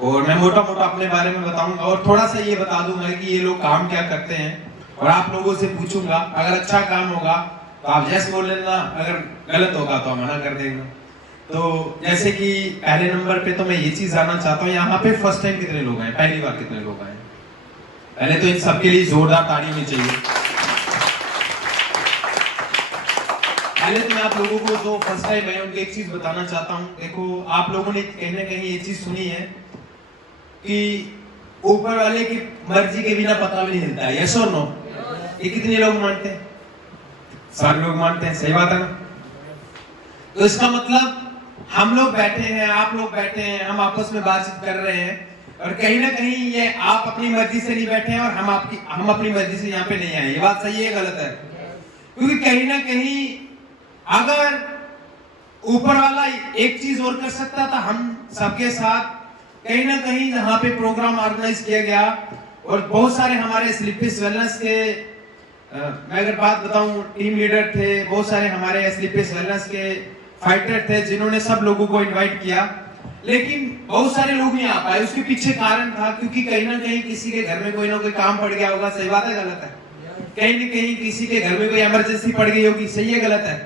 और मैं मोटा मोटा अपने बारे में बताऊंगा और थोड़ा सा ये बता दूंगा कि ये लोग काम क्या करते हैं, और आप लोगों से पूछूंगा। अगर अच्छा काम होगा तो आप यस बोल लेना, अगर गलत होगा तो मना कर देना। तो जैसे कि पहले नंबर पे तो मैं ये चीज जानना चाहता हूँ, यहाँ पे फर्स्ट टाइम कितने लोग आए, पहली बार कितने लोग आए? पहले तो इन सबके लिए जोरदार ताड़ी होनी चाहिए। पहले तो मैं आप लोगों को जो फर्स्ट टाइम आए उनको एक चीज बताना चाहता हूँ। देखो, आप लोगों ने कहीं ना कहीं ये चीज सुनी है कि ऊपर वाले की मर्जी के बिना पता भी नहीं हिलता है, यस और नो? ये कितने लोग मानते हैं? सारे लोग मानते हैं, सही बात है ना? तो इसका मतलब हम लोग बैठे हैं, आप लोग बैठे हैं, हम आपस में बातचीत कर रहे हैं, और कहीं ना कहीं ये आप अपनी मर्जी से नहीं बैठे हैं और हम अपनी मर्जी से यहाँ पे नहीं आए। ये बात सही है गलत है? क्योंकि कहीं ना कहीं अगर ऊपर वाला एक चीज और कर सकता था हम सबके साथ, कहीं ना कहीं जहाँ पे प्रोग्राम ऑर्गेनाइज किया गया और बहुत सारे हमारे स्लीपिस वेलनेस के मैं अगर बात बताऊं, टीम लीडर थे, बहुत सारे हमारे स्लीपिस वेलनेस के फाइटर थे जिन्होंने सब लोगों को इनवाइट किया, लेकिन बहुत सारे लोग नहीं आ पाए। उसके पीछे कारण था क्योंकि कहीं ना कहीं किसी के घर में कोई ना कोई काम पड़ गया होगा, सही बात है गलत है? कहीं ना कहीं किसी के घर में कोई इमरजेंसी पड़ गई होगी, सही है गलत है?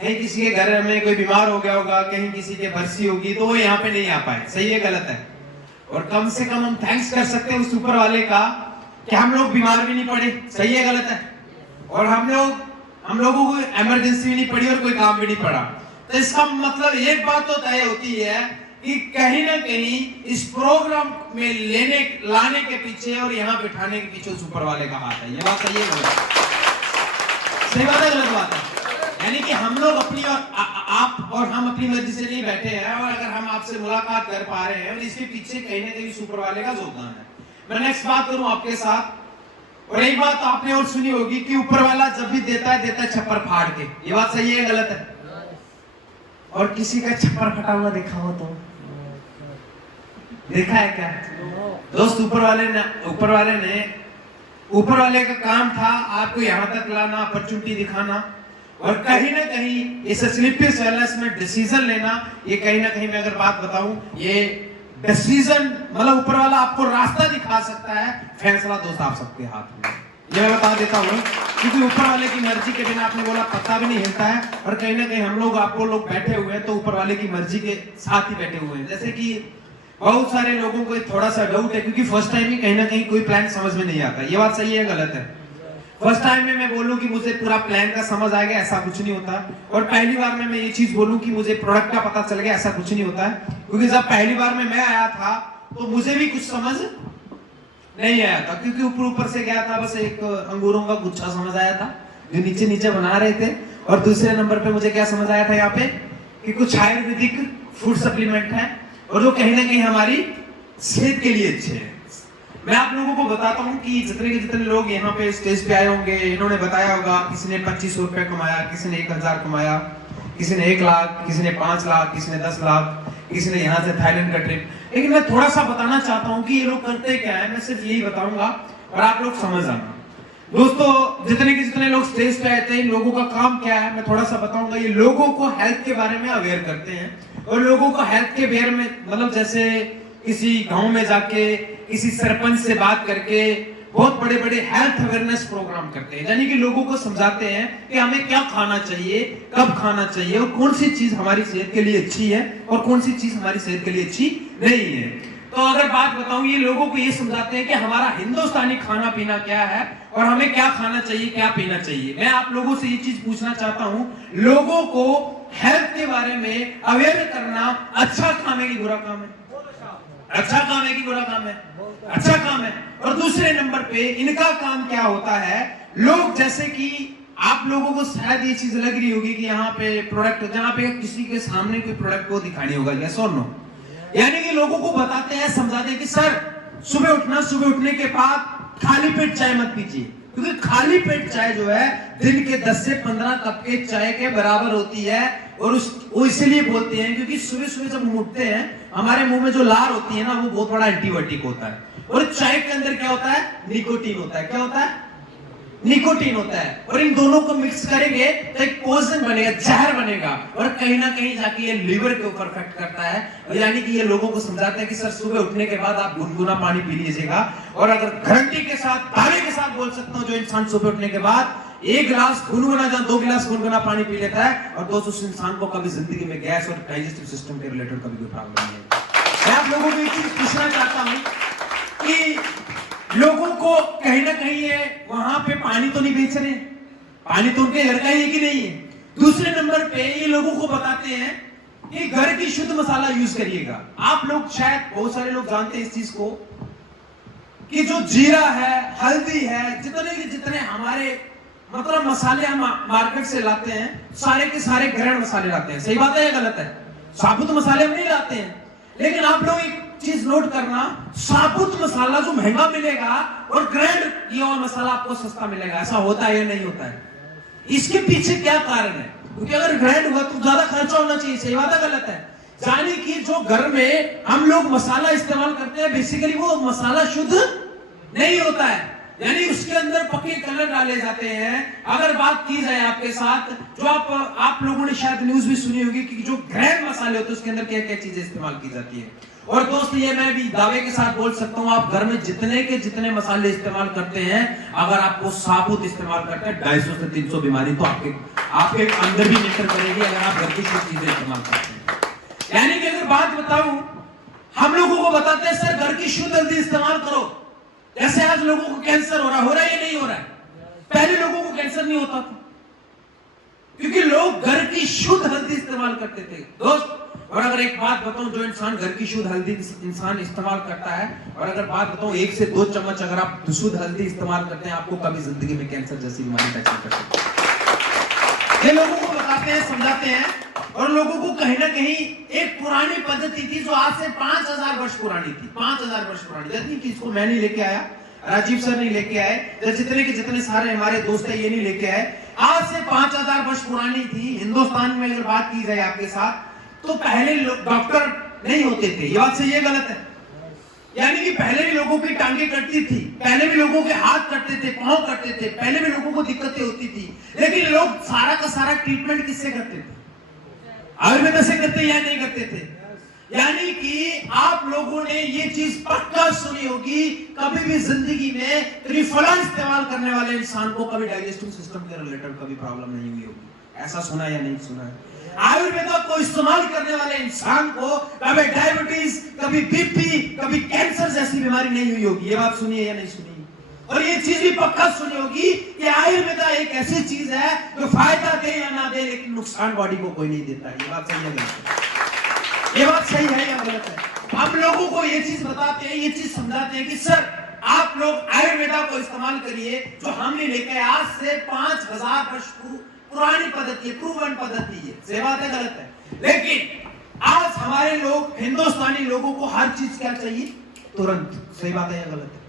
कहीं किसी के घर में कोई बीमार हो गया होगा, कहीं किसी के बरसी होगी, तो वो यहाँ पे नहीं आ पाए, सही है गलत है? और कम से कम हम थैंक्स कर सकते हैं उस ऊपर वाले का कि हम लोग बीमार भी नहीं पड़े, सही है गलत है? और हम लोगों को इमरजेंसी भी नहीं पड़ी और कोई काम भी नहीं पड़ा। तो इसका मतलब एक बात तो तय होती है कि कहीं ना कहीं इस प्रोग्राम में लाने के पीछे और यहाँ बिठाने के पीछे उस ऊपर वाले का हाथ है। ये बात सही है गलत? सही बात है गलत बात है? यानी कि हम लोग अपनी और आप और हम अपनी मर्जी से नहीं बैठे हैं, और अगर हम आपसे मुलाकात कर पा रहे हैं, और इसके पीछे कहीं ना कहीं सुपर वाले का योगदान है। मैं नेक्स्ट बात करूं आपके साथ, और एक बात तो आपने और सुनी होगी कि ऊपर वाला जब भी देता है छप्पर फाड़ के। ये बात सही है गलत है? और किसी का छप्पर फटा हुआ देखा हो तो देखा है क्या दोस्त? ऊपर वाले का काम था आपको यहाँ तक लाना, अपॉर्चुनिटी दिखाना, और कहीं ना कहीं इस स्लीपिस वेलनेस में डिसीजन लेना। ये कहीं ना कहीं मैं अगर बात बताऊं, ये डिसीजन मतलब ऊपर वाला आपको रास्ता दिखा सकता है, फैसला दोस्त आप सबके हाथ में। ये मैं बता देता हूं क्योंकि ऊपर वाले की मर्जी के बिना आपने बोला पत्ता भी नहीं हिलता है, और कहीं ना कहीं हम लोग आपको लोग बैठे हुए हैं तो ऊपर वाले की मर्जी के साथ ही बैठे हुए हैं। जैसे कि बहुत सारे लोगों को थोड़ा सा डाउट है क्योंकि फर्स्ट टाइम ही कहीं ना कहीं कोई प्लान समझ में नहीं आता। ये बात सही है गलत है? फर्स्ट टाइम में मैं बोलूं कि मुझे पूरा प्लान का समझ आ गया, ऐसा कुछ नहीं होता। और पहली बार में मैं ये चीज बोलूं कि मुझे प्रोडक्ट का पता चल गया, ऐसा कुछ नहीं होता है। क्योंकि जब पहली बार में मैं आया था तो मुझे भी कुछ समझ नहीं आया था, क्योंकि ऊपर से गया था, बस एक अंगूरों का गुच्छा समझ आया था जो नीचे नीचे बना रहे थे। और दूसरे नंबर पे मुझे क्या समझ आया था यहाँ पे कि कुछ आयुर्वेदिक फूड सप्लीमेंट है और जो कहीं ना कहीं हमारी सेहत के लिए अच्छे हैं। मैं आप लोगों को बताता हूँ कि जितने के जितने लोग यहाँ पे स्टेज पे आए होंगे, इन्होंने बताया होगा, किसी ने 2500 रुपए कमाया, किसी ने 1000 कमाया, किसी ने 1 लाख, किसी ने 5 लाख, किसी ने 10 लाख, किसी ने यहाँ से थाईलैंड का ट्रिप। लेकिन मैं थोड़ा सा बताना चाहता हूँ कि ये लोग करते क्या है, मैं सिर्फ यही बताऊंगा और आप लोग समझ आना। दोस्तों, जितने के जितने लोग स्टेज पे आए थे, इन लोगों का काम क्या है मैं थोड़ा सा बताऊंगा। ये लोगों को हेल्थ के बारे में अवेयर करते हैं, और लोगों को हेल्थ के बारे में मतलब जैसे किसी गांव में जाके किसी सरपंच से बात करके बहुत बड़े बड़े हेल्थ अवेयरनेस प्रोग्राम करते हैं, यानी कि लोगों को समझाते हैं कि हमें क्या खाना चाहिए, कब खाना चाहिए, और कौन सी चीज हमारी सेहत के लिए अच्छी है और कौन सी चीज हमारी सेहत के लिए अच्छी नहीं है। तो अगर बात बताऊं, ये लोगों को ये समझाते हैं कि हमारा हिंदुस्तानी खाना पीना क्या है और हमें क्या खाना चाहिए, क्या पीना चाहिए। मैं आप लोगों से ये चीज पूछना चाहता हूं, लोगों को हेल्थ के बारे में अवेयर करना अच्छा काम है कि बुरा काम है? अच्छा काम है कि बुरा काम है? अच्छा काम है। और दूसरे नंबर पे इनका काम क्या होता है, लोग जैसे कि आप लोगों को शायद ये चीज लग रही होगी कि यहाँ पे प्रोडक्ट, जहाँ पे किसी के सामने कोई प्रोडक्ट को दिखानी होगा, यस और नो? यानी कि लोगों को बताते हैं, समझाते हैं कि सर सुबह उठने के बाद खाली पेट चाय मत पीजिए, क्योंकि खाली पेट चाय जो है दिन के 10 से 15 कप के चाय के बराबर होती है। और वो इसलिए बोलते हैं क्योंकि सुबह सुबह जब हम उठते हैं, हमारे मुंह में जो लार होती है ना, वो बहुत बड़ा एंटीबायोटिक होता है। और चाय के अंदर क्या होता है? निकोटीन होता है। क्या होता है? निकोटीन होता है, और इन दोनों को मिक्स करेंगे तो एक पोइजन बनेगा, जहर बनेगा, और कहीं ना कहीं जाके ये लिवर के ऊपर इफेक्ट करता है। और यानी कि ये लोगों को समझाते हैं कि सर सुबह उठने के बाद आप गुनगुना पानी पी लीजिएगा, और अगर गारंटी के साथ, दावे के साथ बोल सकता हूं, जो इंसान सुबह उठने के बाद 1 गिलास गुनगुना या 2 गिलास गुनगुना पानी पी लेता है, और दोस्तों उस इंसान को कभी जिंदगी में गैस और डाइजेस्टिव सिस्टम के रिलेटेड कभी कोई प्रॉब्लम नहीं है। मैं आप लोगों को एक चीज पूछना चाहता हूं कि लोगों को कहीं ना कहीं ये वहां पे पानी तो नहीं बेच रहे, पानी तो उनके घर का ही है कि नहीं है। दूसरे नंबर पे ये लोगों को बताते हैं कि घर की शुद्ध मसाला यूज करिएगा। आप लोग शायद बहुत सारे लोग जानते हैं इस चीज को कि जो जीरा है, हल्दी है, जितने हमारे मतलब मसाले हम मार्केट से लाते हैं, सारे के सारे ग्रैंड मसाले लाते हैं। सही बात है या गलत है? साबुत मसाले हम नहीं लाते हैं। लेकिन आप लोग एक चीज नोट करना, साबुत मसाला जो महंगा मिलेगा और ग्रैंड किया हुआ मसाला आपको सस्ता मिलेगा। ऐसा होता है या नहीं होता है? इसके पीछे क्या कारण है? क्योंकि अगर ग्रैंड हुआ तो ज्यादा खर्चा होना चाहिए। सही बात है गलत है? यानी कि जो घर में हम लोग मसाला इस्तेमाल करते हैं, बेसिकली वो मसाला शुद्ध नहीं होता है, यानी उसके अंदर पक्के कलर डाले जाते हैं। अगर बात की जाए आपके साथ, जो आप लोगों ने शायद न्यूज भी सुनी होगी कि जो ग्रैंड मसाले होते हैं उसके अंदर क्या क्या चीजें इस्तेमाल की जाती है। और दोस्त ये मैं भी दावे के साथ बोल सकता हूं, आप घर में जितने के जितने मसाले इस्तेमाल करते हैं, अगर आपको साबुत इस्तेमाल करते हैं, 250 से 300 बीमारी तो आपके अंदर भी निकल करेगी अगर आप घर की शुद्ध चीजें इस्तेमाल करते हैं। यानी कि अगर बात बताऊं, हम लोगों को बताते हैं सर घर की शुद्ध हल्दी इस्तेमाल करो। जैसे आज लोगों को कैंसर हो रहा है या नहीं हो रहा है? पहले लोगों को कैंसर नहीं होता था क्योंकि लोग घर की शुद्ध हल्दी इस्तेमाल करते थे दोस्त। और अगर एक बात बताऊं, जो इंसान घर की शुद्ध हल्दी इंसान इस्तेमाल करता है, और अगर बात बताऊं 1 से 2 चम्मच अगर आप शुद्ध हल्दी इस्तेमाल करते हैं, आपको कभी जिंदगी में कैंसर जैसी बीमारी टच नहीं कर सकती। ये लोगों को बताते हैं, समझाते हैं, और लोगों को कहीं ना कहीं एक पुरानी पद्धति थी जो आज से 5000 वर्ष पुरानी थी। 5000 वर्ष पुरानी, जितनी चीज को मैं नहीं लेके आया, राजीव सर नहीं लेके आए, जितने के जितने सारे हमारे दोस्त हैं ये नहीं लेके आए, आज से 5000 वर्ष पुरानी थी। हिंदुस्तान में अगर बात की जाए आपके साथ, तो पहले डॉक्टर नहीं होते थे। ये बात सही है गलत है? यानी कि पहले भी लोगों की टांगे कटती थी, पहले भी लोगों के हाथ कटते थे, पांव कटते थे, पहले भी लोगों को दिक्कतें होती थी, लेकिन लोग सारा का सारा ट्रीटमेंट किससे करते थे? आयुर्वेद से करते या नहीं करते थे? यानी कि आप लोगों ने ये चीज पक्का सुनी होगी, कभी भी जिंदगी में त्रिफला इस्तेमाल करने वाले इंसान को कभी डाइजेस्टिव सिस्टम के रिलेटेड कभी प्रॉब्लम नहीं हुई होगी। ऐसा सुना या नहीं सुना है? आयुर्वेद को इस्तेमाल करने वाले इंसान को कभी डायबिटीज, कभी बीपी, कभी कैंसर जैसी बीमारी नहीं हुई होगी। ये बात सुनिए या नहीं सुनी? और ये चीज भी पक्का सुनी होगी कि आयुर्वेद एक ऐसी चीज है जो फायदा दे या ना दे, लेकिन नुकसान बॉडी को कोई नहीं देता। ये बात सही है गलत है? ये बात सही है या गलत है? हम लोगों को ये चीज बताते हैं, ये चीज समझाते हैं कि सर आप लोग आयुर्वेदा को इस्तेमाल करिए, जो हमने लेके आज से 5000 वर्ष पुरानी पद्धति है, प्रूवन पद्धति है। सही बात है गलत है? लेकिन आज हमारे लोग, हिंदुस्तानी लोगों को हर चीज क्या चाहिए? तुरंत। सही बात है या गलत है?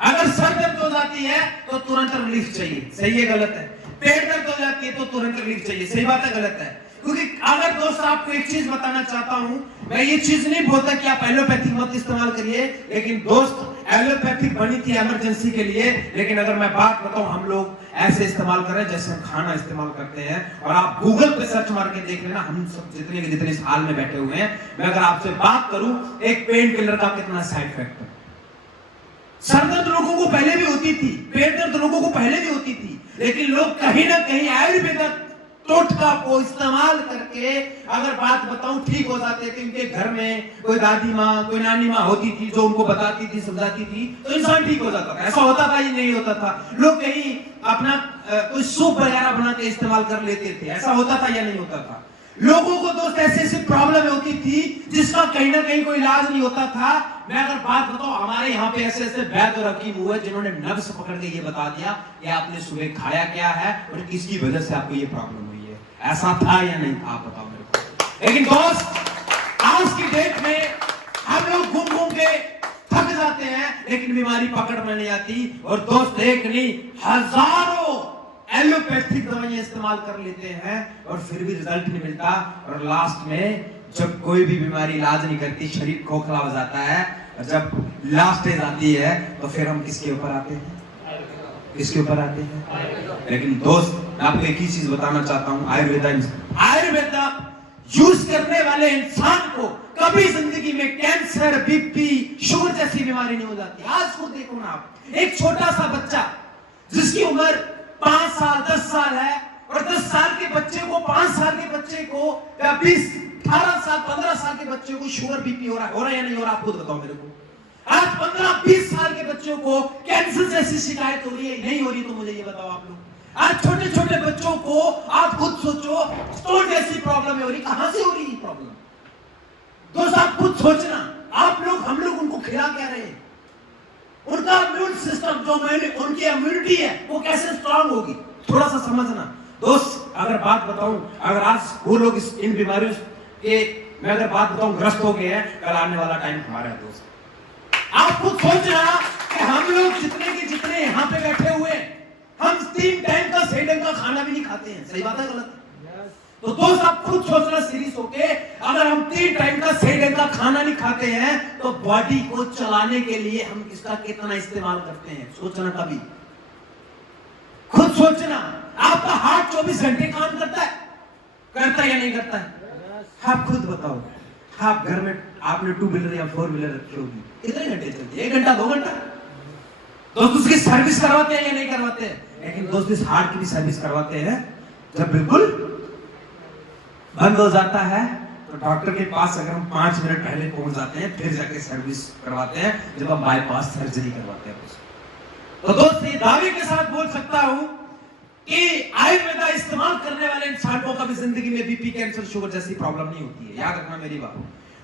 अगर सर दर्द हो जाती है तो तुरंत रिलीफ चाहिए। सही है गलत है? पेट दर्द हो जाती है तो तुरंत रिलीफ चाहिए। सही बात है गलत है? क्योंकि अगर दोस्त आपको एक चीज बताना चाहता हूं, मैं ये चीज नहीं बोलता कि आप एलोपैथिक मत इस्तेमाल करिए, लेकिन दोस्त एलोपैथिक बनी थी इमरजेंसी के लिए, लेकिन अगर मैं बात बताऊं, हम लोग ऐसे इस्तेमाल कर रहे हैं जैसे हम खाना इस्तेमाल करते हैं। और आप गूगल पे सर्च मार के देख लेना, हम सब जितने के जितने इस हाल में बैठे हुए हैं, मैं अगर आपसे बात करूं एक पेन किलर का कितना साइड इफेक्ट है। सर दर्द लोगों को पहले भी होती थी, पेट दर्द लोगों को पहले भी होती थी, लेकिन लोग कहीं ना कहीं आयुर्वेद टोटका को इस्तेमाल करके अगर बात बताऊं ठीक हो जाते थे। उनके घर में कोई दादी माँ, कोई नानी माँ होती थी जो उनको बताती थी, समझाती थी, तो इंसान ठीक हो जाता था। ऐसा होता था या नहीं होता था? लोग कहीं अपना कोई सूप वगैरह बना के इस्तेमाल कर लेते थे। ऐसा होता था या नहीं होता था? लोगों को दोस्त ऐसे ऐसी प्रॉब्लम होती थी जिसका कहीं ना कहीं कोई इलाज नहीं होता था। मैं अगर बात बताऊं, हमारे यहाँ पे ऐसे ऐसे वैद्य और हकीम हुए जिन्होंने नब्ज पकड़ के ये बता दिया कि आपने सुबह खाया क्या है और किसकी वजह से आपको ये प्रॉब्लम हुई है। ऐसा था या नहीं था? आप बताओ मेरे को। लेकिन दोस्त आज की डेट में हम लोग घूम घूम के थक जाते हैं, लेकिन बीमारी पकड़ में नहीं आती। और दोस्त एक नहीं, हजारों एलोपैथिक दवाइयां इस्तेमाल कर लेते हैं और फिर भी रिजल्ट नहीं मिलता। और लास्ट में जब कोई भी बीमारी इलाज नहीं करती, शरीर खोखला हो जाता है, और जब लास्ट स्टेज आती है तो फिर हम किसके ऊपर आते हैं? किसके ऊपर आते हैं? लेकिन दोस्त मैं आपको एक ही चीज बताना चाहता हूं, आयुर्वेदा यूज करने वाले इंसान को कभी जिंदगी में कैंसर, बीपी, शुगर जैसी बीमारी नहीं हो जाती। आज खुद देखो ना आप, एक छोटा सा बच्चा जिसकी उम्र 5 साल 10 साल है और 10 साल के बच्चे को 5 साल के बच्चे को या 20 18 साल 15 साल के बच्चे को शुगर बीपी हो रहा है या नहीं हो रहा? आप खुद बताओ मेरे को। आज 15-20 साल के बच्चों को कैंसर जैसी शिकायत हो रही है, नहीं हो रही? तो मुझे ये बताओ आप लोग। आज छोटे छोटे बच्चों को आप खुद सोचो स्टोन जैसी प्रॉब्लम हो रही, कहां से हो रही है प्रॉब्लम? दोस्त आप खुद सोचना, आप लोग हम लोग उनको खिला क्या रहे हैं? उनका इम्यून सिस्टम जो उनकी इम्यूनिटी है वो कैसे स्ट्रांग होगी? थोड़ा सा समझना दोस्त। अगर बात बताऊं, अगर आज वो लोग इन बीमारियों के मैं अगर बात बताऊं ग्रस्त हो गए हैं, कल आने वाला टाइम हमारा है दोस्त। आप खुद सोचना कि हम लोग जितने के जितने यहाँ पे बैठे हुए हम 3 टाइम का सही ढंग का खाना भी नहीं खाते हैं। सही बात है गलत? तो दोस्त आप खुद सोचना सीरियस होके, अगर हम 3 टाइम का सही ढंग का खाना नहीं खाते हैं तो बॉडी को चलाने के लिए हम इसका कितना इस्तेमाल करते हैं? सोचना कभी, खुद सोचना। आपका हार्ट 24 घंटे काम करता है या नहीं करता है? आप खुद बताओ। आप घर में आपने 2 व्हीलर या 4 व्हीलर रखी होगी, कितने घंटे चलती है? 1 घंटा 2 घंटा? दोस्त उसकी सर्विस करवाते हैं या नहीं करवाते हैं? लेकिन दोस्त इस हार्ट की भी सर्विस करवाते हैं। जब बिल्कुल बंद हो जाता है तो डॉक्टर के पास अगर हम 5 मिनट पहले पहुंच जाते हैं, फिर जाके सर्विस करवाते हैं, जब हम बाईपास सर्जरी करवाते हैं। तो दोस्त ये दावे के साथ बोल सकता हूं कि आयुर्वेदा इस्तेमाल करने वाले इंसान को कभी जिंदगी में बीपी, कैंसर, शुगर जैसी प्रॉब्लम नहीं होती है। याद रखना मेरी बात।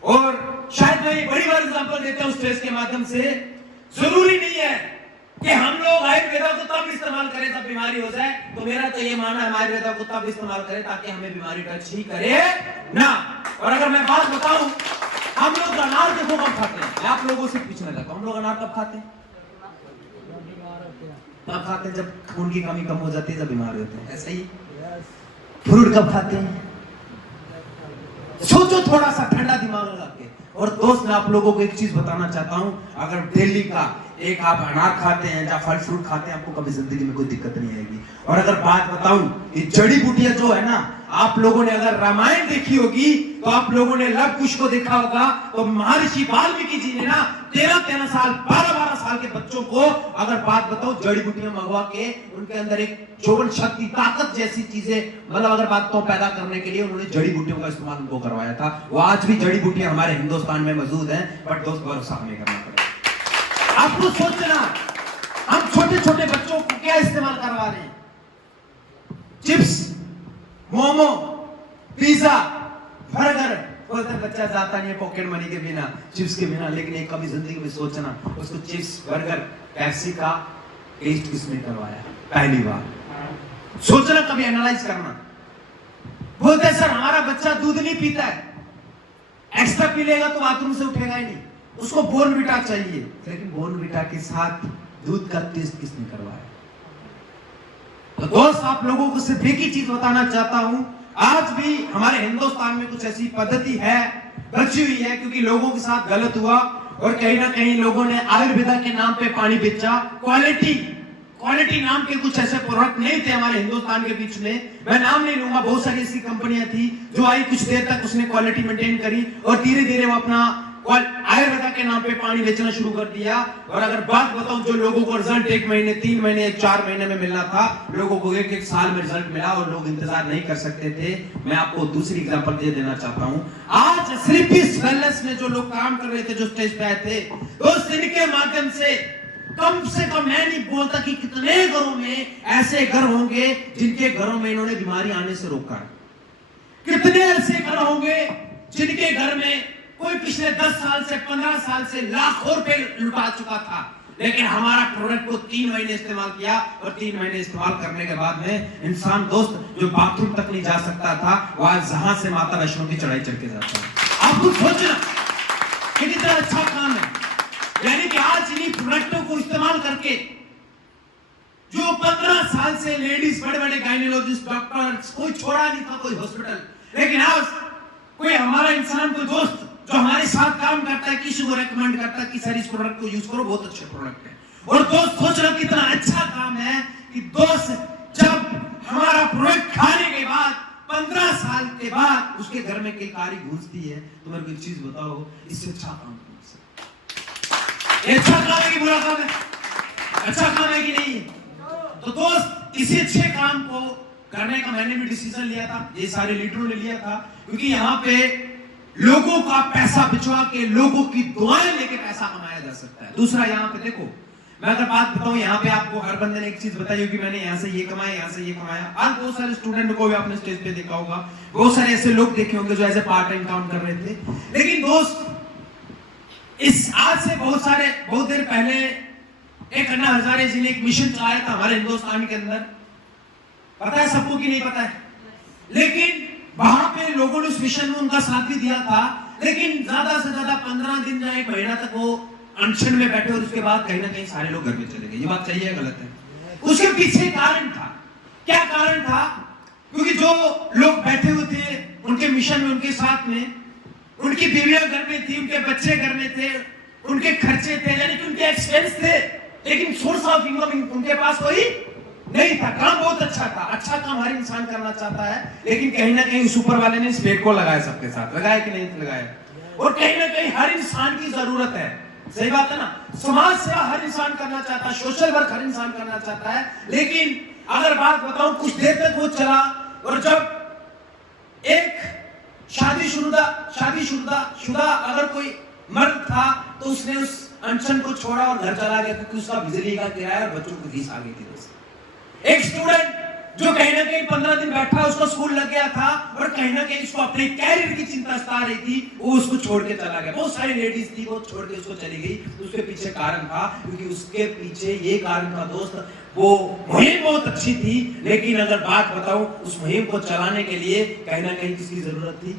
और शायद मैं ये बड़ी बार एग्जांपल देता हूं स्ट्रेस के माध्यम से। जरूरी नहीं है कि हम लोग आयुर्वेदा को तब इस्तेमाल करें जब बीमारी हो जाए। तो मेरा तो ये मानना है आयुर्वेदा को तब इस्तेमाल करें ताकि हमें बीमारी टच ही करे ना। और अगर मैं बात बताऊं, हम लोग अनार देखो कब खाते हैं? आप लोगों से पूछने लगा, हम लोग अनार कब खाते हैं? कब खाते हैं? जब खून की कमी कम हो जाती है, जब बीमार होते हैं। ऐसा ही फ्रूट कब खाते हैं? सोचो थोड़ा सा ठंडा दिमाग लगा के। और दोस्त मैं आप लोगों को एक चीज बताना चाहता हूं, अगर डेली का एक आप अनार खाते हैं या फल फ्रूट खाते हैं, आपको कभी जिंदगी में कोई दिक्कत नहीं आएगी। और अगर बात बताऊं, ये जड़ी बूटियां जो है ना, आप लोगों ने अगर रामायण देखी होगी तो आप लोगों ने लव कुश को देखा होगा। तो महर्षि वाल्मीकि जी ने ना 13-13 साल 12-12 साल के बच्चों को अगर बात बताओ जड़ी बूटियां मंगवा के उनके अंदर एक जोवन शक्ति, ताकत जैसी चीजें, मतलब अगर बात तो पैदा करने के लिए उन्होंने जड़ी बूटियों का इस्तेमाल उनको करवाया था। वो आज भी जड़ी बूटियां हमारे हिंदुस्तान में मौजूद हैं, बट दोस्त भरोसा हमें करना पड़ेगा। आपको सोचना, हम छोटे छोटे बच्चों को क्या इस्तेमाल करवा रहे हैं? Chips, momo, pizza, burger. बोलते बच्चा जाता नहीं है पॉकेट मनी के बिना, चिप्स के बिना। लेकिन एक कभी जिंदगी में सोचना, उसको चिप्स, बर्गर, पेप्सी का टेस्ट किसने करवाया? पहली बार सोचना, कभी एनालाइज करना। बोलते सर हमारा बच्चा दूध नहीं पीता है, एक्स्ट्रा पी लेगा तो बाथरूम से उठेगा ही नहीं, उसको बोर्नविटा चाहिए। लेकिन बोर्नविटा के साथ दूध का टेस्ट किसने करवाया? तो दोस्त आप लोगों को सिर्फ एक ही चीज बताना चाहता हूं, आज भी हमारे हिंदुस्तान में कुछ ऐसी पद्धति है, बची हुई है, क्योंकि लोगों के साथ गलत हुआ और कहीं ना कहीं लोगों ने आयुर्वेदा के नाम पे पानी बेचा। क्वालिटी नाम के कुछ ऐसे प्रोडक्ट नहीं थे हमारे हिंदुस्तान के बीच में। मैं नाम नहीं लूंगा, बहुत सारी ऐसी कंपनियां थी जो आई, कुछ देर तक उसने क्वालिटी मेंटेन करी और धीरे धीरे वो अपना आयुर्वेदा के नाम पे पानी बेचना शुरू कर दिया। और अगर बात बताऊं, जो लोगों को रिजल्ट 1 महीने, 3 महीने, 4 महीने में मिलना था, लोगों को 1-1 साल में रिजल्ट मिला और लोग इंतजार नहीं कर सकते थे। मैं आपको दूसरी एग्जांपल दे देना चाहता हूं। आज स्लीपिस वेलनेस में जो लोग काम कर रहे थे, जो स्टेज पे आए थे, दोस्त इनके माध्यम से कम मैं नहीं बोलता कि कितने घरों में ऐसे घर होंगे जिनके घरों में इन्होंने बीमारी आने से रोका। कितने ऐसे घर होंगे जिनके घर में कोई पिछले 10 साल से 15 साल से लाखों रुपए लुटा चुका था, लेकिन हमारा प्रोडक्ट को 3 महीने इस्तेमाल किया और 3 महीने इस्तेमाल करने के बाद में इंसान दोस्त जो बाथरूम तक नहीं जा सकता था, वो आज जहां से माता वैष्णो की चढ़ाई चढ़ के जाता है। आप कुछ सोचना कि कितना अच्छा काम है। यानी कि आज इन्हीं प्रोडक्टों को इस्तेमाल करके जो 15 साल से लेडीज, बड़े बड़े गायनेकोलॉजिस्ट, डॉक्टर्स, कोई छोड़ा नहीं था कोई हॉस्पिटल, लेकिन आज कोई हमारा इंसान, कोई दोस्त जो हमारे साथ काम करता है, किसी को रेकमेंड करता है कि सर इस प्रोडक्ट को यूज करो, बहुत अच्छे प्रोडक्ट है, और दोस्त सोच रहे हो कितना अच्छा काम है कि दोस्त जब हमारा प्रोडक्ट खाने के बाद 15 साल के बाद उसके घर में कई कारी घुसती है, तो मेरे को एक चीज बताओ, इससे अच्छा काम कौन सा? ये अच्छा काम है कि बुरा काम है? अच्छा काम है कि नहीं? तो दोस्त इसी अच्छे काम को करने का मैंने भी डिसीजन लिया था, ये सारे लीडरों ने लिया था, क्योंकि यहाँ पे लोगों का पैसा बिचवा के लोगों की दुआएं लेके पैसा कमाया जा सकता है। दूसरा यहाँ पे देखो, मैं अगर बात बताऊं, यहाँ पे आपको हर बंदे ने एक चीज बताई होगी, मैंने यहाँ से ये कमाया, यहाँ से ये कमाया। आज बहुत सारे स्टूडेंट को भी आपने स्टेज पे देखा होगा, बहुत सारे ऐसे लोग देखे होंगे जो ऐसे पार्ट टाइम काम कर रहे थे। लेकिन दोस्त, इस आज से बहुत देर पहले एक अन्ना हजारे जी ने एक मिशन चलाया था हमारे हिंदुस्तान के अंदर, पता है सबको कि नहीं पता है? लेकिन वहां पे लोगों ने उस मिशन में उनका साथ भी दिया था, लेकिन ज्यादा से ज्यादा 15 दिन या 1 महीना तक वो अनशन में बैठे और उसके बाद कहीं ना कहीं सारे लोग घर में चले गए। ये बात सही है गलत है? उसके पीछे कारण था, क्या कारण था? क्योंकि जो लोग बैठे हुए थे उनके मिशन में, उनके साथ में, उनकी बीवियां घर में थी, उनके बच्चे घर में थे, उनके खर्चे थे, यानी कि उनके एक्सपेंस थे, लेकिन सोर्स ऑफ इनकम उनके पास कोई नहीं था। काम बहुत अच्छा था, अच्छा काम हर इंसान करना चाहता है, लेकिन कहीं ना कहीं उस ऊपर वाले ने स्पेड को लगाया, सबके साथ लगाया कि नहीं लगाया? और कहीं ना कहीं हर इंसान की जरूरत है, सही बात है ना? समाज सेवा हर इंसान करना चाहता है, सोशल वर्क हर इंसान करना चाहता है, लेकिन अगर बात बताऊं, कुछ देर तक वो चला, और जब एक शादीशुदा अगर कोई मर्द था तो उसने उस अनशन को छोड़ा और घर चला गया, क्योंकि उसका बिजली का किराया और बच्चों की फीस आ गई थी। दोस्तों, एक स्टूडेंट जो कहीं ना कहीं 15 दिन बैठा, उसका स्कूल लग गया था और कहीं ना कहीं उसको अपने कैरियर की चिंता सता रही थी, वो उसको छोड़ के चला गया। बहुत सारी लेडीज थी, वो छोड़ के उसको चली गई। उसके पीछे कारण था, क्योंकि उसके पीछे ये कारण था दोस्त, वो मुहिम बहुत अच्छी थी, लेकिन अगर बात बताऊं, उस मुहिम को चलाने के लिए कहीं ना कहीं किसकी जरूरत थी?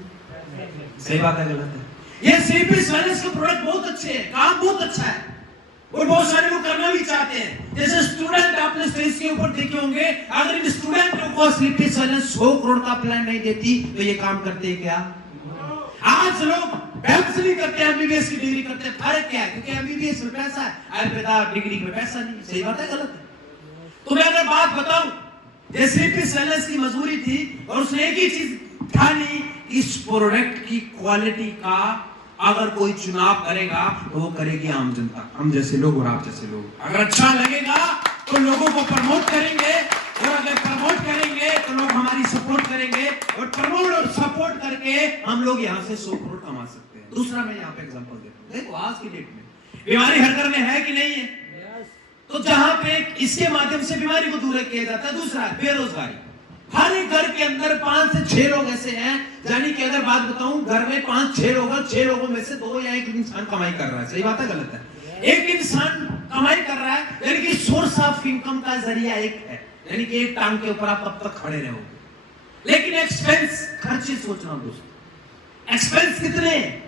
सही बात है गलत है? ये स्लीपी वेलनेस के प्रोडक्ट बहुत अच्छे हैं, काम बहुत अच्छा है, और बहुत सारे लोग करना भी चाहते हैं। जैसे स्टूडेंट आपने स्टेज के ऊपर देखे होंगे, अगर इन स्टूडेंटों को स्लीपी वेलनेस 100 करोड़ का प्लान नहीं देती तो ये काम करते हैं क्या? आज लोग काउंसलिंग करते हैं, एमबीबीएस की डिग्री करते हैं, फर्क क्या है? क्योंकि एमबीबीएस में पैसा है, आयुर्वेद डिग्री में पैसा नहीं। सही बात है गलत है? तो मैं अगर बात बताऊं, जैसे स्लीपी वेलनेस की मजबूरी थी और उसने एक ही चीज ठानी, इस प्रोडक्ट की क्वालिटी का अगर कोई चुनाव करेगा तो वो करेगी आम जनता, हम जैसे लोग और आप जैसे लोग। अगर अच्छा लगेगा तो लोगों को प्रमोट करेंगे, और अगर प्रमोट करेंगे तो लोग हमारी सपोर्ट करेंगे, और प्रमोट और सपोर्ट करके हम लोग यहाँ से 100 करोड़ कमा सकते हैं। दूसरा मैं यहाँ पे एग्जांपल देता हूँ, देखो आज की डेट में बीमारी हर घर में है कि नहीं है? तो जहां पे इसके माध्यम से बीमारी को दूर किया जाता है। दूसरा बेरोजगारी, हर एक घर के अंदर 5 से 6 लोग ऐसे हैं, यानी कि अगर बात बताऊं, घर में 5-6 लोग, 6 लोगों में से 2 या 1 इंसान कमाई कर रहा है। सही बात है गलत है? एक इंसान कमाई कर रहा है, यानी कि सोर्स ऑफ इनकम का जरिया एक है, यानी कि एक टांग के ऊपर आप तब तक खड़े रहोगे। लेकिन एक्सपेंस, खर्चे सोचना दोस्तों, एक्सपेंस कितने?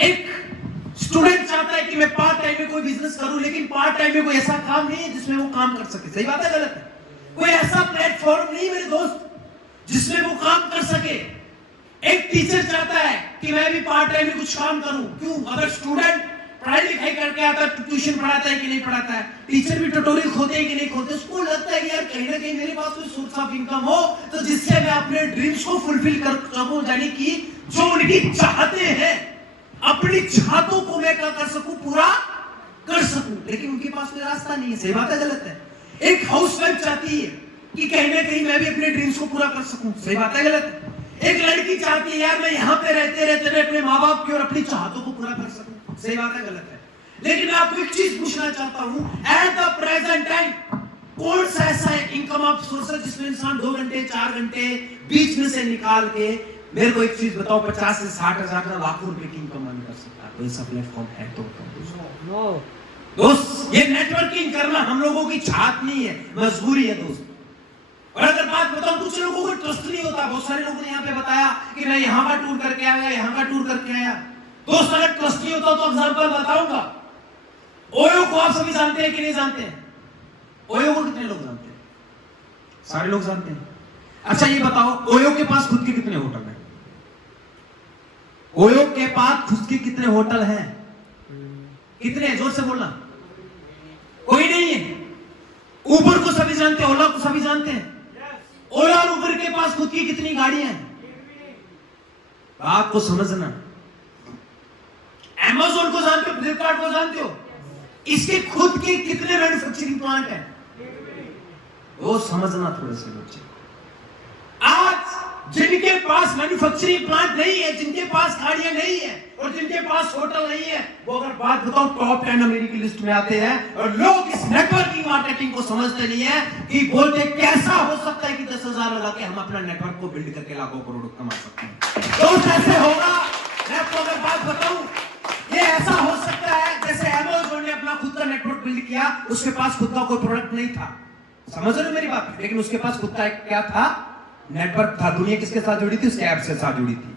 एक स्टूडेंट चाहता है कि मैं पार्ट टाइम में कोई बिजनेस करूं, लेकिन पार्ट टाइम में कोई ऐसा काम नहीं है जिसमें वो काम कर सके। सही बात है गलत है? कोई ऐसा प्लेटफॉर्म नहीं मेरे दोस्त जिसमें वो काम कर सके। एक टीचर चाहता है कि मैं भी पार्ट टाइम में कुछ काम करूं, क्यों? अगर स्टूडेंट पढ़ाई लिखाई करके आता है, ट्यूशन पढ़ाता है कि नहीं पढ़ाता है, टीचर भी ट्यूटोरियल खोते हैं कि नहीं खोते, उसको लगता है कि यार कहीं ना कहीं मेरे पास कोई सोर्स ऑफ इनकम हो तो जिससे मैं अपने ड्रीम्स को फुलफिल कर सकूं, यानी कि जो उनकी चाहते हैं, अपनी चाहतों को मैं क्या कर सकूं, पूरा कर सकूं, लेकिन उनके पास कोई रास्ता नहीं है। सही बात है गलत है? एक हाउसवाइफ चाहती है कि कहीं ना कहीं मैं भी अपने ड्रीम्स को पूरा कर सकूं। सही बात है गलत है? एक लड़की चाहती है यार मैं यहाँ पे रहते रहते मैं अपने माँ बाप की और अपनी चाहतों को पूरा कर सकूं। सही बात है गलत है? लेकिन मैं आपको एक चीज पूछना चाहता हूँ, एट द प्रेजेंट टाइम कौन सा ऐसा इनकम ऑफ सोर्स है जिसमें इंसान 2 घंटे 4 घंटे बीच में से निकाल के, मेरे को एक चीज बताओ, 50 से 60 हजार लाखों रुपए की इनकम कर सकता है? कोई ऐसा प्लेटफॉर्म है तो दोस्त, ये नेटवर्किंग करना हम लोगों की चाहत नहीं है, मजबूरी है दोस्त। और अगर बात बताऊं, कुछ लोगों को ट्रस्ट नहीं होता। बहुत सारे लोगों ने यहाँ पे बताया कि मैं यहाँ का टूर करके आया, यहाँ का टूर करके आया। दोस्त अगर ट्रस्ट नहीं होता तो एग्जांपल बताऊंगा। ओयो को आप सभी जानते हैं कि नहीं जानते हैं? ओयो को कितने लोग जानते हैं? सारे लोग जानते हैं। अच्छा ये बताओ, ओयो के पास खुद के कितने होटल हैं? ओयो के पास खुद के कितने होटल हैं? कितने? जोर से बोलना। जानते हैं? ओला को सभी जानते हैं। ओला और उबर के पास खुद की कितनी गाड़ियां हैं? बात को समझना। Amazon को जानते हो? फ्लिपकार्ट को जानते हो? इसके खुद के कितने मैन्युफैक्चरिंग प्लांट हैं? वो समझना थोड़े से बच्चे। आज जिनके पास मैन्युफैक्चरिंग प्लांट नहीं है, जिनके पास गाड़ियां नहीं है और जिनके पास होटल नहीं है, वो अगर बात बताओ टॉप 10 अमेरिकी लिस्ट में आते हैं। और लोग इस नेटवर्किंग मार्केटिंग को समझते नहीं है कि बोलते कैसा हो सकता है कि 10,000 लगा के हम अपना नेटवर्क को बिल्ड करके लाखों करोड़ कमा सकते हैं। तो कैसे होगा? मैं आपको अगर बात बताऊं, ये ऐसा हो सकता है जैसे Amazon ने अपना खुद का नेटवर्क बिल्ड किया, उसके पास खुद का कोई प्रोडक्ट नहीं था, समझ रहे हो मेरी बात? लेकिन उसके पास खुद का क्या था? नेटवर्क था। दुनिया किसके साथ जुड़ी थी? उसके ऐप से साथ जुड़ी थी।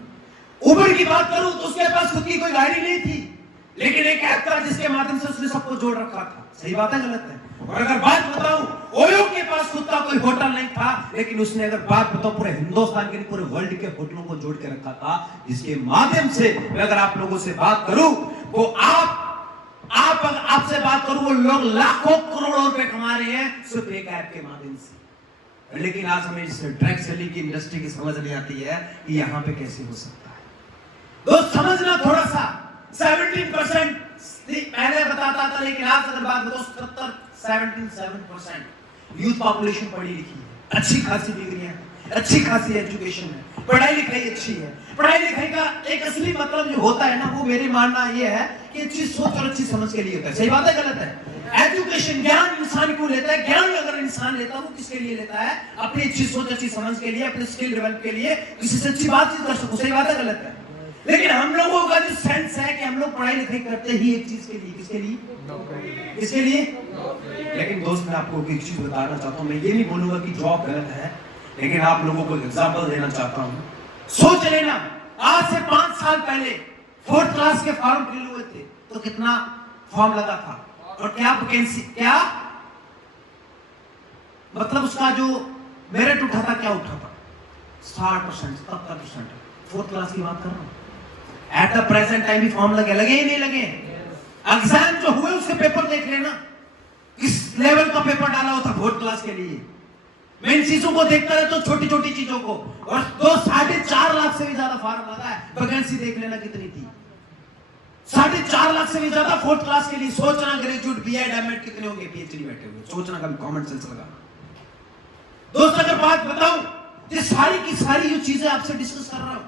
उबर की बात करूं तो उसके पास खुद की कोई गाड़ी नहीं थी, लेकिन एक ऐप था जिसके माध्यम से उसने सबको जोड़ रखा था। सही बात है, गलत है? और अगर बात बताऊं, ओयो के पास खुद का कोई होटल नहीं था, लेकिन उसने अगर बात बताऊं पूरे हिंदुस्तान के पूरे वर्ल्ड के होटलों को जोड़ के रखा था, जिसके माध्यम से अगर आप लोगों से बात करूं तो आपसे बात करूं, वो लोग लाखों करोड़ों रुपए कमा रहे हैं सिर्फ एक ऐप के माध्यम से। लेकिन आज हमें इस ड्रग सेलिंग की इंडस्ट्री की समझ नहीं आती है कि यहां पे कैसे हो सकता है। दोस्त समझना थोड़ा सा। 17% पहले बताता था, लेकिन आज अगर बात बताओ 17% यूथ पॉपुलेशन पढ़ी लिखी है, अच्छी खासी डिग्रियां, अच्छी खासी एजुकेशन है, पढ़ाई लिखाई अच्छी है। पढ़ाई लिखाई का एक असली मतलब जो होता है ना, वो मेरे मानना ये है कि अच्छी सोच और अच्छी समझ के लिए होता है। सही बात है, गलत है? एजुकेशन, ज्ञान इंसान क्यों लेता है? ज्ञान अगर इंसान लेता है वो किसके लिए लेता है? अपनी अच्छी सोच अच्छी समझ के लिए, अपने स्किल डेवलप के लिए, किसी से अच्छी बातचीत कर सको। सही बात है, गलत है? लेकिन हम लोगों का जो सेंस है कि हम लोग पढ़ाई लिखाई करते ही एक चीज के लिए, किसके लिए? किसके लिए? लेकिन दोस्त मैं आपको एक चीज बताना चाहता हूँ, मैं ये नहीं बोलूंगा कि जॉब गलत है, लेकिन आप लोगों को एग्जाम्पल देना चाहता हूँ। सोच लेना, आज से 5 साल पहले 4th क्लास के फॉर्म फिल हुए थे तो कितना फॉर्म लगा था और क्या वैकेंसी, क्या मतलब उसका जो मेरिट उठा था, क्या उठा था? 60%, 70%। 4th क्लास की बात कर रहा हूं। एट द प्रेजेंट टाइम भी फॉर्म लगे ही नहीं लगे? एग्जाम जो हुए उसके पेपर देख लेना, किस लेवल का पेपर डाला होता 4th क्लास के लिए। मैं इन चीजों को देखता रहता हूं, छोटी छोटी चीजों को। और 4.5 लाख से भी ज्यादा फॉर्म लगा है, वैकेंसी देख लेना कितनी थी। 4.5 लाख से भी ज्यादा 4th क्लास के लिए। सोचना ग्रेजुएट, बीएड, एमएड कितने होंगे, पीएचडी बैठे हुए, सोचना कभी कॉमन सेंस लगाना। दोस्त अगर बात बताऊं, ये सारी की सारी जो चीजें आपसे डिस्कस कर रहा हूं,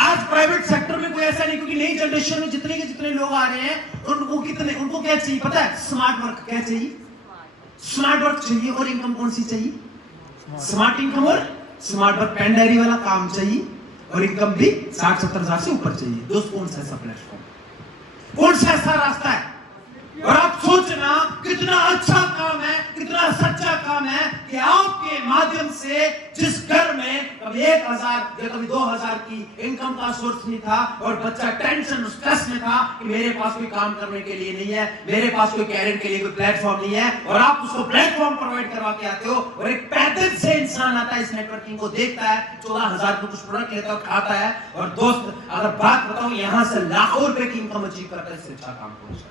आज प्राइवेट सेक्टर में कोई ऐसा नहीं, क्योंकि नई जनरेशन में जितने के जितने लोग आ रहे हैं उनको क्या चाहिए पता है? Smart work. क्या चाहिए? स्मार्ट वर्क चाहिए। और इनकम कौन सी चाहिए? स्मार्ट इनकम और स्मार्ट वर्क, पेन डायरी वाला काम चाहिए और इनकम भी 60-70 हजार से ऊपर चाहिए। दोस्त कौन सा ऐसा प्लेटफॉर्म, कौन सा ऐसा रास्ता है? और आप सोचना कितना अच्छा काम है, कितना सच्चा काम है कि आपके माध्यम से जिस घर में कभी 1,000 या कभी 2,000 की इनकम का सोर्स नहीं था और बच्चा टेंशन स्ट्रेस में था कि मेरे पास कोई काम करने के लिए नहीं है, मेरे पास कोई कैरियर के लिए कोई प्लेटफॉर्म नहीं है, और आप उसको प्लेटफॉर्म प्रोवाइड करवा के आते हो। और एक पैदल से इंसान आता है, इस नेटवर्किंग को देखता है, 14,000 को कुछ प्रोडक्ट लेता है, खाता है। और दोस्त अगर बात बताऊं, यहां से लाखों रुपए की इनकम अचीव करता है, इससे अच्छा काम कौन सा?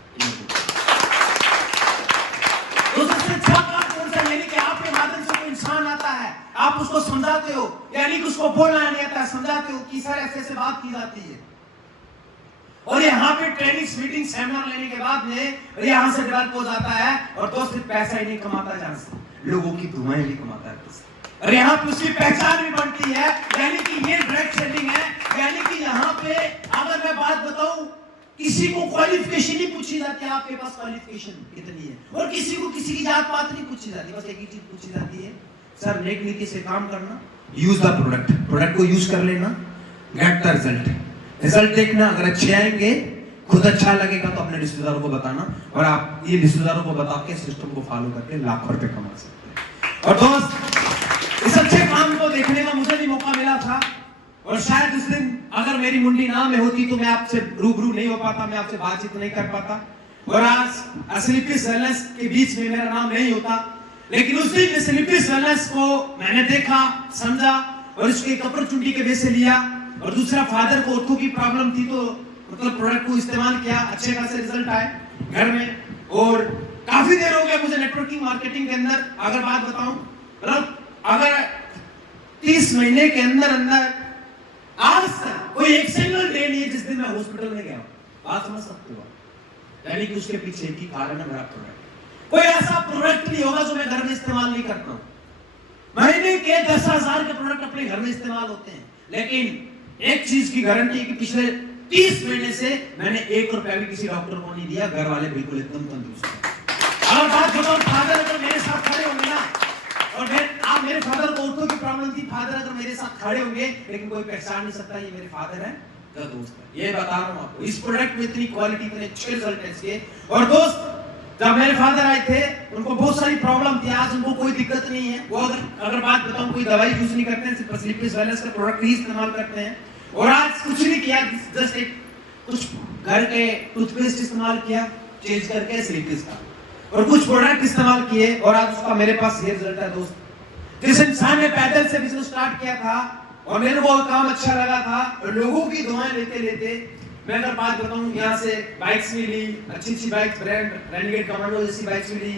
सबसे अच्छा काम कौन सा? यानी कि आपके माध्यम से कोई इंसान आता है, आप उसको समझाते हो, यानी कि उसको बोलना नहीं आता है, समझाते हो कि सर ऐसे बात की जाती है। और यहाँ पे ट्रेनिंग, मीटिंग, सेमिनार लेने के बाद में यहाँ से डेवलप हो जाता है। और दोस्त पैसा ही नहीं कमाता, जहां से लोगों की दुआएं भी कमाता है। और यहाँ पे उसकी पहचान भी बनती है, यानी कि ये ड्रग सेलिंग है। यानी कि यहाँ पे अगर मैं बात बताऊं, किसी को क्वालिफिकेशन नहीं पूछी जाती है, आपके पास क्वालिफिकेशन कितनी है, और किसी को किसी की जात पात नहीं पूछी जाती, बस एक ही चीज पूछी जाती है, सर नेक नीति से काम करना, यूज द प्रोडक्ट को यूज कर लेना, गेट द रिजल्ट देखना। अगर अच्छे आएंगे, खुद अच्छा लगेगा तो अपने रिश्तेदारों को बताना, और आप ये रिश्तेदारों को बता के सिस्टम को फॉलो करके लाखों रुपए कमा सकते हैं। और दोस्त इस अच्छे काम को देखने का मुझे भी मौका मिला था, और शायद उस दिन अगर मेरी मुंडी ना में होती तो मैं आपसे रूबरू नहीं हो पाता, मैं आपसे बातचीत नहीं कर पाता, और आज स्लीपिस वेलनेस के बीच में मेरा नाम नहीं होता। लेकिन उस दिन स्लीपिस वेलनेस को मैंने देखा, समझा, और इसको एक अपॉर्चुनिटी के बेस से लिया। और दूसरा, फादर को ऑर्थो की प्रॉब्लम थी, तो मतलब प्रोडक्ट को इस्तेमाल किया, अच्छे खासे रिजल्ट आए घर में। और काफी देर हो गया मुझे नेटवर्किंग मार्केटिंग के अंदर अगर बात बताऊं, मतलब अगर 30 महीने के अंदर अंदर आज तक कोई एक सिंगल डे नहीं है जिस दिन मैं हॉस्पिटल में गया। बात समझ सकते हो? यानी कि उसके पीछे एक ही कारण है, मेरा प्रोडक्ट। कोई ऐसा प्रोडक्ट नहीं होगा जो मैं घर में इस्तेमाल नहीं करता हूं। महीने के 10,000 के प्रोडक्ट अपने घर में इस्तेमाल होते हैं, लेकिन एक चीज की गारंटी कि पिछले 30 महीने से मैंने 1 रुपया भी किसी डॉक्टर को नहीं दिया। घर वाले बिल्कुल एकदम तंदुरुस्त हैं। और बात बताओ, फादर अगर मेरे साथ खड़े होंगे ना, और आप मेरे फादर को ऑर्थो की प्रॉब्लम थी, फादर अगर मेरे साथ खड़े होंगे लेकिन कोई पहचान नहीं सकता ये मेरे फादर है या दोस्त है। ये बता रहा हूं आपको, इस प्रोडक्ट में इतनी क्वालिटी, इतने अच्छे रिजल्ट है इसके। और दोस्त, जब मेरे फादर आए थे उनको बहुत सारी प्रॉब्लम थी, आज उनको कोई दिक्कत नहीं है। वो अगर बात बताऊं, कोई दवाई यूज नहीं करते हैं, सिर्फ स्लीपिस वेलनेस का प्रोडक्ट ही इस्तेमाल करते हैं। और आज कुछ नहीं किया, जस्ट एक कुछ घर के टूथपेस्ट इस्तेमाल किया चेंज करके स्लीपिस का, और कुछ प्रोडक्ट इस्तेमाल किए, और आज उसका मेरे पास ये रिजल्ट है। दोस्त, जिस इंसान ने पैदल से बिजनेस स्टार्ट किया था और मेरे को काम अच्छा लगा था, और लोगों की दुआएं लेते लेते मैं अगर बात बताऊं, यहाँ से बाइक्स मिली, अच्छी अच्छी बाइक्स, ब्रांड रेनेगेड कमांडो जैसी बाइक्स मिली,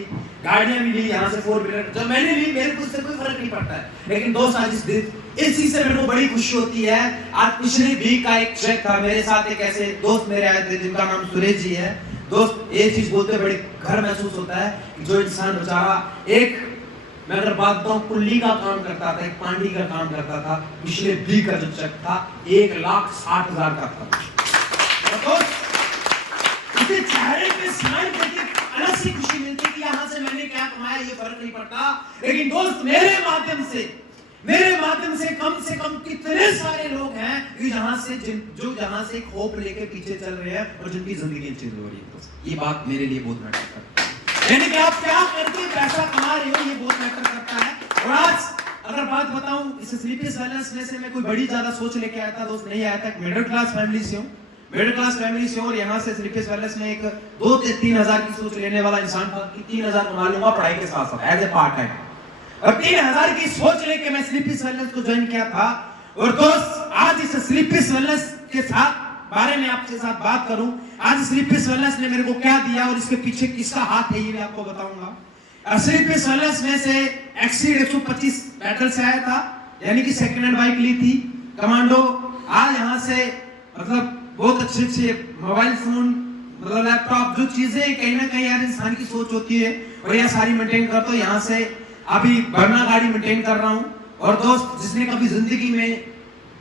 गाड़ियां मिली, यहाँ से 4 व्हीलर जब मैंने ली, मेरे को उससे कोई फर्क नहीं पड़ता है। लेकिन दोस्त, आज इस चीज से मेरे को बड़ी खुशी होती है। आज पिछली वीक का एक चेक था, मेरे साथ एक ऐसे दोस्त मेरे आए थे जिनका नाम सुरेश जी है। दोस्त, ये चीज बोलते बड़े घर महसूस होता है कि जो इंसान बेचारा एक, मैं अगर बात बताऊं, कुल्ली का काम करता था, एक पांडी का काम करता था, पिछले वीक का जो चेक था 1,60,000 का था। उसे चेहरे पे स्माइल करके अलग सी खुशी मिलती है कि यहाँ से मैंने क्या कमाया ये फर्क नहीं पड़ता। लेकिन दोस्त, मेरे माध्यम से कम कितने सारे लोग हैं जो जहां से एक होप लेके पीछे चल रहे हैं और जिनकी जिंदगी चेंज हो रही है। ये बात मेरे लिए बहुत मैटर करता है, यानी कि आप क्या करके पैसा कमा रहे हो, ये बहुत मैटर करता है। और आज अगर बात बताऊं, इस स्लीपिस वेलनेस में से मैं कोई बड़ी ज्यादा सोच लेके आया था, दोस्त, नहीं आया था। मिडिल क्लास फैमिली से हूं, और यहाँ से स्लीपिस वेलनेस में एक 2 से 3 हजार की सोच लेने वाला इंसान था कि 3 हजार कमा लूंगा पढ़ाई के साथ साथ एज ए पार्ट टाइम। और 3 हजार की सोच लेके मैं स्लीपिस वेलनेस को ज्वाइन किया था। और दोस्त, आज इस स्लीपिस वेलनेस के साथ बारे में आपके साथ बात करूं, आज स्लीपिस वेलनेस ने मेरे को क्या दिया और इसके पीछे किसका हाथ है ये मैं आपको बताऊंगा। स्लीपिस वेलनेस में से एक्सीड 125 बैटल से आया था, यानी कि सेकंड हैंड बाइक ली थी कमांडो। आज यहाँ से मतलब बहुत अच्छे मोबाइल फोन, मतलब लैपटॉप, जो चीजें कहीं ना कहीं यार इंसान की सोच होती है, और यह सारी मेंटेन करता हूं। यहाँ से अभी वरना गाड़ी मेंटेन कर रहा हूँ। और दोस्त, जिसने कभी जिंदगी में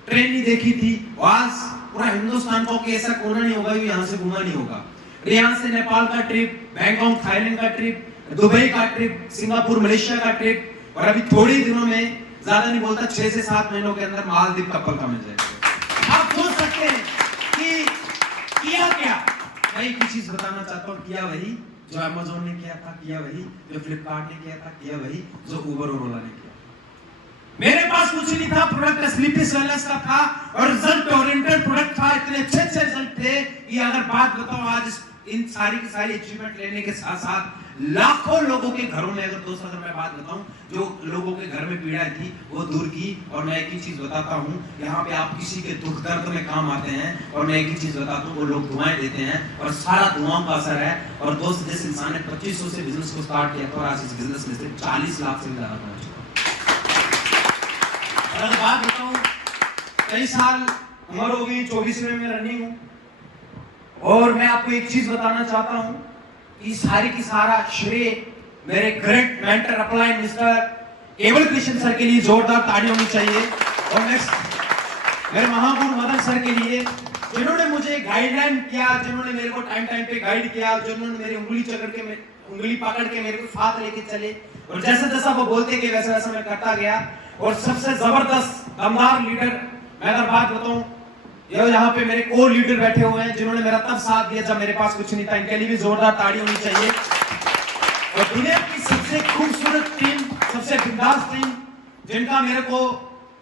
ट्रेन नहीं देखी थी, आज पूरा हिंदुस्तान को ऐसा कोना नहीं होगा यहाँ से घूमा नहीं होगा। यहाँ से नेपाल का ट्रिप, बैंकॉक थाईलैंड का ट्रिप, दुबई का ट्रिप, सिंगापुर मलेशिया का ट्रिप, और अभी थोड़े दिनों में, ज्यादा नहीं बोलता, 6 से 7 महीनों के अंदर मालदीव कपल का मिल जाएगा। आप सोच सकते हैं कि किया क्या। मैं एक ही चीज बताना चाहता हूँ, किया वही जो अमेज़न ने किया था, किया वही जो फ्लिपकार्ट ने किया था, किया वही जो उबर और ओला ने किया। मेरे पास कुछ नहीं था, प्रोडक्ट स्लीपिस वेलनेस का था और रिजल्ट ओरिएंटेड प्रोडक्ट था। इतने अच्छे रिजल्ट थे कि अगर बात बताऊं, आज इन सारी की सारी अचीवमेंट लेने के साथ साथ लाखों लोगों के घरों में, अगर मैं बात बताऊं, जो लोगों के घर में पीड़ा थी वो दूर की। और मैं एक ही चीज बताता हूं, यहाँ पे आप किसी के दुख दर्द में काम आते हैं, और मैं एक ही चीज बताता हूँ, वो लोग दुआएं देते हैं और सारा दुआओं का असर है। और दोस्त, जिस इंसान ने 2500 से बिजनेस को स्टार्ट किया था, आज इस बिजनेस में से 40 लाख से भी ज्यादा पहुंच चुका। अगर बात बताऊं, कई साल उम्र हो गई, 24वें में रनिंग हूं, और मैं आपको एक चीज बताना चाहता हूं कि सारी की सारा श्रेय मेरे ग्रेट मेंटर अपलाइन मिस्टर केवल कृष्ण सर के लिए जोरदार ताली होनी चाहिए। और नेक्स्ट मेरे महागुरु मदन सर के लिए, जिन्होंने मुझे गाइडलाइन किया, जिन्होंने मेरे को टाइम पे गाइड किया, जिन्होंने मेरी उंगली पकड़ के मेरे को साथ लेके चले, और जैसा जैसा वो बोलते गए वैसा वैसा मैं करता गया। और सबसे जबरदस्त दमदार लीडर, मैं अगर बात बताऊं, यहाँ पे मेरे को लीडर बैठे हुए हैं जिन्होंने मेरा तब साथ दिया जब मेरे पास कुछ नहीं था। इनके लिए भी जोरदार ताड़ी होनी चाहिए। और दुनिया की सबसे खूबसूरत टीम, सबसे बिंदास टीम, जिनका मेरे को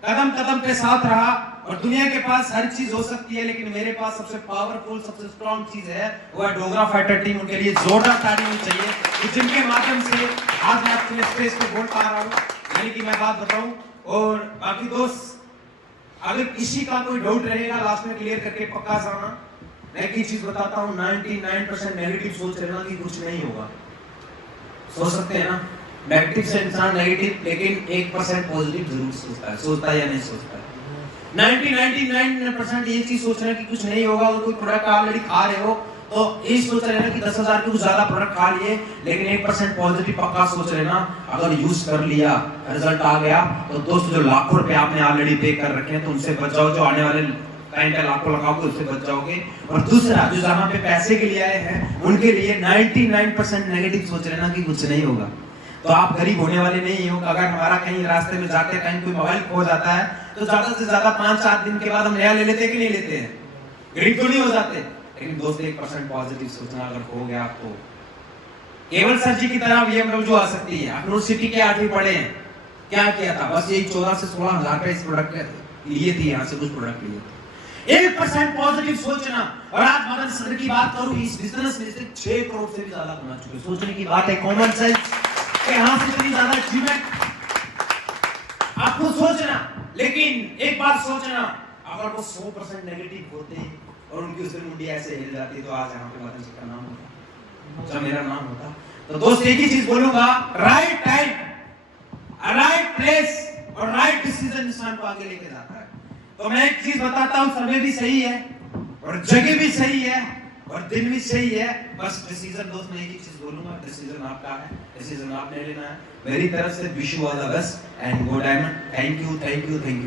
कदम कदम पे साथ रहा। और दुनिया के पास हर चीज हो सकती है, लेकिन मेरे पास सबसे पावरफुल, सबसे स्ट्रॉन्ग चीज है, वो है डोगरा फाइटर टीम। उनके लिए जोरदार ताड़ी होनी चाहिए कि जिनके माध्यम से आज मैं अपने स्टेज पे बोल पा रहा हूँ, यानी कि मैं बात बताऊं। और बाकी दोस्त, अगर किसी का कोई डाउट रहेगा लास्ट में क्लियर करके पक्का जाना। मैं एक ही चीज बताता हूँ, 99% नेगेटिव सोच लेना कि कुछ नहीं होगा। सोच सकते हैं ना, नेगेटिव से इंसान नेगेटिव, लेकिन 1% पॉजिटिव जरूर सोचता है या नहीं सोचता है। 99% ये चीज सोच रहे हैं कि कुछ नहीं होगा, और कोई प्रोडक्ट ऑलरेडी खा रहे हो तो ये सोच रहे हैं कि 10,000 के कुछ ज्यादा प्रोडक्ट खा लिए, लेकिन 1% पॉजिटिव पक्का सोच रहे ना, अगर यूज कर लिया रिजल्ट आ गया तो दोस्त जो लाखों रुपए आपने ऑलरेडी पे कर रखे हैं तो उनसे बच जाओ, जो आने वाले टाइम पे लाखों लगाओगे उससे बच जाओगे। और दूसरा जो जहां पे पैसे के लिए आए हैं उनके लिए 99% नेगेटिव सोच रहे ना कि कुछ नहीं होगा। तो आप गरीब होने वाले नहीं हो। अगर हमारा कहीं रास्ते में जाते कहीं कोई मोबाइल खो जाता है तो ज्यादा से ज्यादा 5-7 दिन के बाद हम नया ले लेते हैं कि नहीं लेते हैं, गरीब तो नहीं हो जाते। लेकिन दोस्त 1% पॉजिटिव सोचना अगर हो गया तो केवल सर जी की तरह BMW जो आ सकती है। आप यूनिवर्सिटी के 8वीं पढ़े हैं, क्या किया था, बस यही 14 से 16 हजार रुपए इस प्रोडक्ट लिए थे, यहाँ से कुछ प्रोडक्ट लिए थे। 1% पॉजिटिव सोचना। और आज मदन सर की बात करूं, इस बिजनेस में से 6 करोड़ से भी ज्यादा कमा चुके। सोचने की बात है, कॉमन सेंस के यहाँ से इतनी ज्यादा अचीवमेंट आपको सोचना। लेकिन एक बात सोचना, अगर वो 100% नेगेटिव होते और उनकी उस दिन मुंडी ऐसे हिल जाती तो आज यहाँ पे मदन सर का नाम होता, जब मेरा नाम होता। तो दोस्त एक ही चीज बोलूंगा, राइट टाइम, राइट प्लेस और राइट डिसीजन इंसान को आगे लेके जाता है। तो मैं एक चीज बताता हूँ, समय भी सही है और जगह भी सही है और दिन भी सही है। बस डिसीजन दोस्त मैं एक ही चीज बोलूंगा, डिसीजन आपका है, डिसीजन आपने लेना है। मेरी तरफ से wish you all the best and go diamond. Thank you, thank you, thank you.